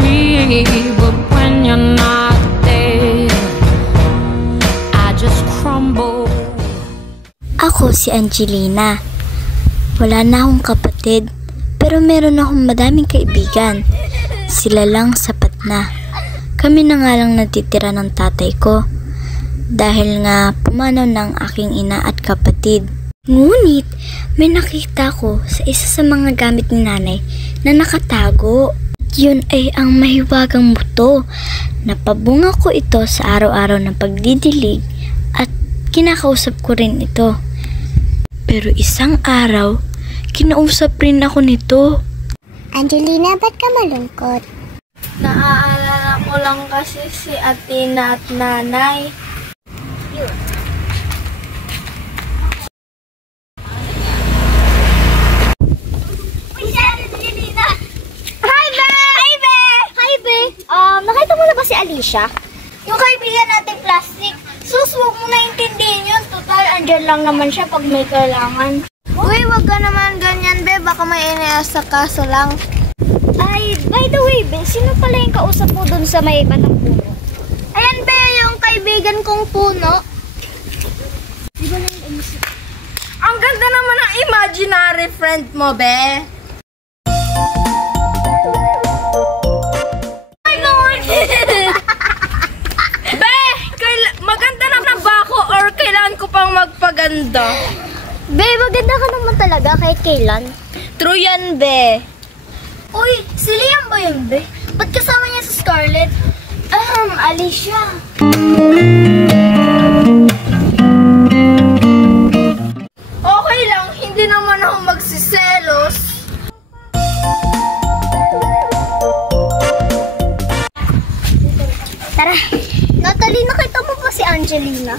me, but when you're not there, I just crumble. Ako si Angelina. Wala na akong kapatid, pero meron akong madaming kaibigan. Sila lang sapat na. Kami na nga lang natitira ng tatay ko, dahil nga pumanaw ng aking ina at kapatid. Ngunit, may nakita ko sa isa sa mga gamit ni nanay na nakatago. Yun ay ang mahiwagang buto. Napabunga ko ito sa araw-araw ng pagdidilig at kinakausap ko rin ito. Pero isang araw, kinausap rin ako nito. Angelina, ba't ka malungkot? Naaalala ko lang kasi si Athena at nanay. Nakita mo na ba si Alicia? Yung kaibigan natin plastic. Sus, huwag mo na intindihin yun. Total, andyan lang naman siya pag may kailangan. Uy, wag ka naman ganyan, be. Baka may inayas sa kaso lang. Ay, by the way, be, sino pala yung kausap mo dun sa may batang puno? Ayan, be, yung kaibigan kong puno. Di ba na yung Ang ganda naman ng imaginary friend mo, be. Maganda na ba ako or kailangan ko pang magpaganda? Be, maganda ka naman talaga kahit kailan. True yan, be. Uy, si Liam ba yun, be? Ba't kasama niya si Scarlett? Alicia. Okay lang, hindi naman ako magsiselos. Tara. Natalie, nakita mo ba si Angelina?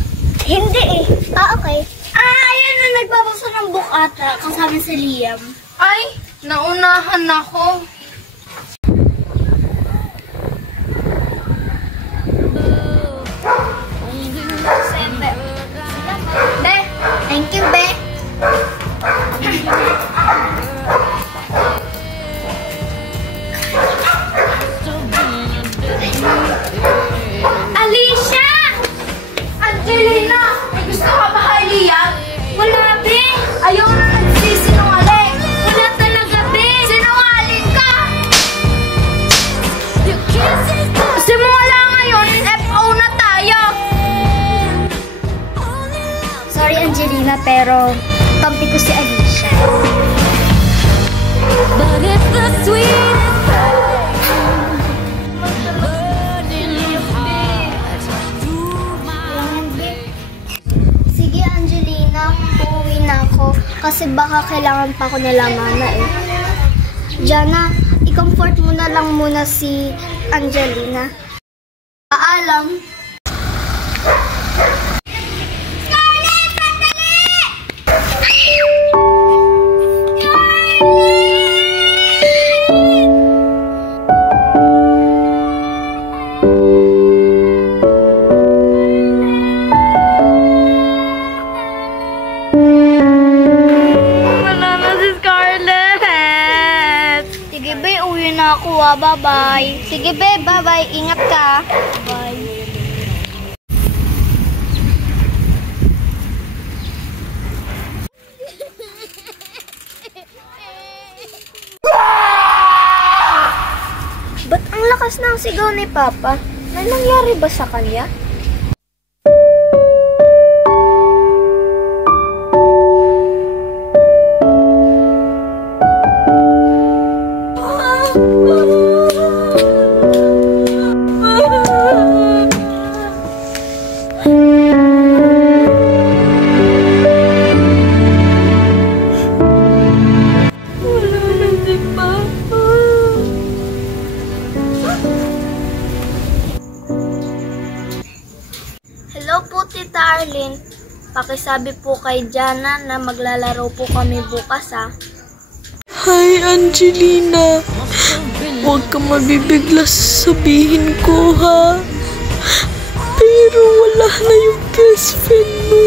Hindi eh. Okay. Ayan na nagbabasa ng book ata, kasama si Liam. Ay, naunahan ako. Be, thank you, Be. Alicia! Angelina! May gusto ka ba kay Liam? Wala, Be. Ayaw na nagsisinungaling! Wala talaga, Be. Sinungaling ka! Simula ngayon, FO na tayo! Sorry, Angelina, pero kampi ko si Alicia. But it's the sweetest Sige, Angelina, uuwi na ako kasi baka kailangan pa ako nila mama eh. Jana, i-comfort mo na lang muna si Angelina. Paalam. Scarlett, sandali! Wala na si Scarlett. Sige, be, uwi na ako ah. Bye-bye. Sige, be, bye-bye. Ingat ka. Bye. Ba't ang lakas ng sigaw ni Papa? May nangyari ba sa kanya? Hello po, Tita Arlene. Pakisabi po kay Jana na maglalaro po kami bukas, ha? Hi, Angelina. Huwag ka mabibigla sa sabihin ko, ha? Pero wala na yung best friend mo.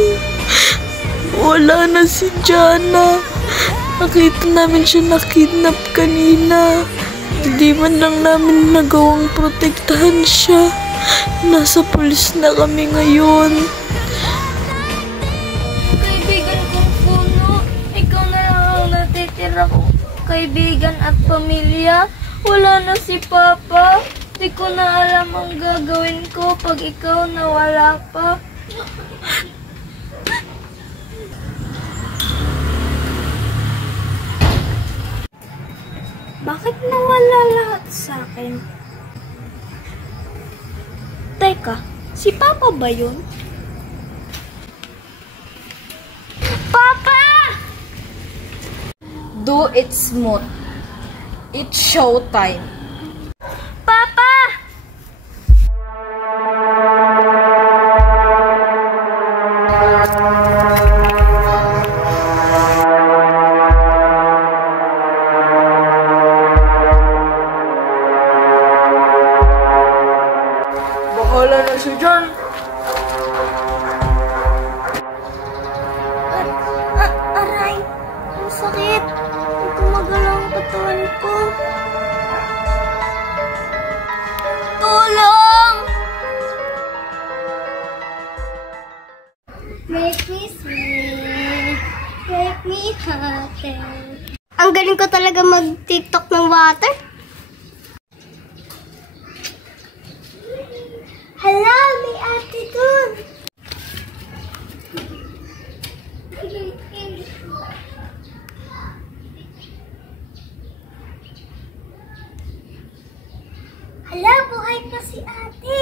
Wala na si Jana. Nakita namin siya na-kidnap kanina. Hindi man lang namin nagawang protektahan siya. Nasa pulis na kami ngayon. Kaibigan kong puno, ikaw na lang ang natitira ko. Kaibigan at pamilya, wala na si Papa. Di ko na alam ang gagawin ko pag ikaw nawala pa. Bakit nawala lahat sa akin? Teka, si Papa ba yun? Papa! Do it smooth. It's showtime. Papa! Bahala na siya dyan. Aray! Ang sakit! Ang gumagalaw ang katawan ko. Tulong! Make me sweet, make me happy. Ang galing ko talaga mag-TikTok ng water. Hala, may ate dun. Hala, buhay pa si ate.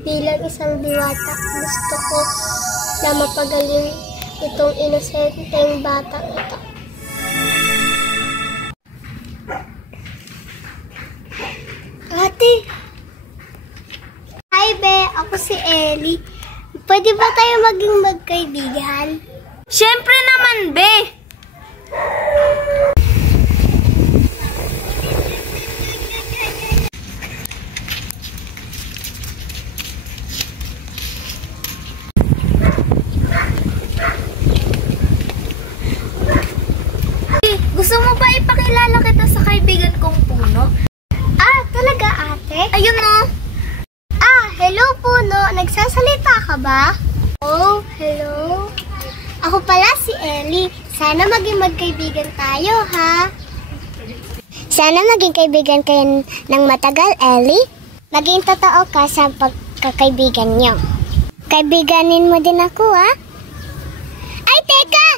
Bilang isang diwata, gusto ko na mapagaling itong inosenteng batang ito. Ate! Hi, Be! Ako si Ellie. Pwede ba tayo maging magkaibigan? Siyempre naman, Be! Gusto mo ba ipakilala kita sa kaibigan kong puno? Ah, talaga, ate? Ayun no! Hello, Puno. Nagsasalita ka ba? Oh, hello. Ako pala si Ellie. Sana maging magkaibigan tayo, ha? Sana maging kaibigan kayo ng matagal, Ellie. Maging totoo ka sa pagkakaibigan niyo. Kaibiganin mo din ako, ha? Ay, teka!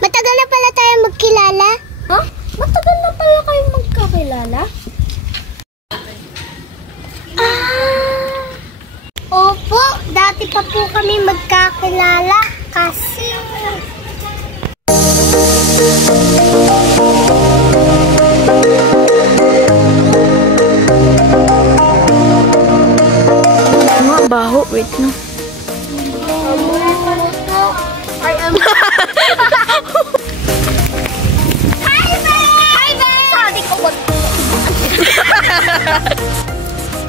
Matagal na pala tayo magkilala. Huh? Matagal na pala kayo magkakilala? Opo, dati pa po kami magkakilala kasi... Mga baho, wait no. I am... Hi, Ben! Hi, Ben! Sabi ko, wag po.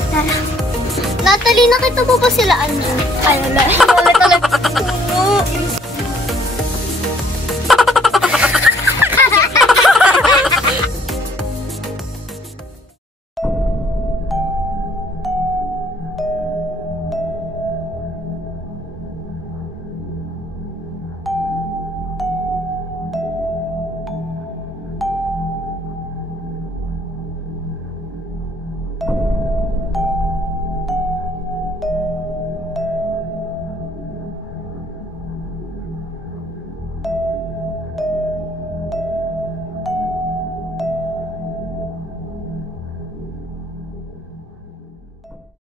Tara. Natalie, nakita mo ba sila, Anjo? Ay, wala. Wala talaga.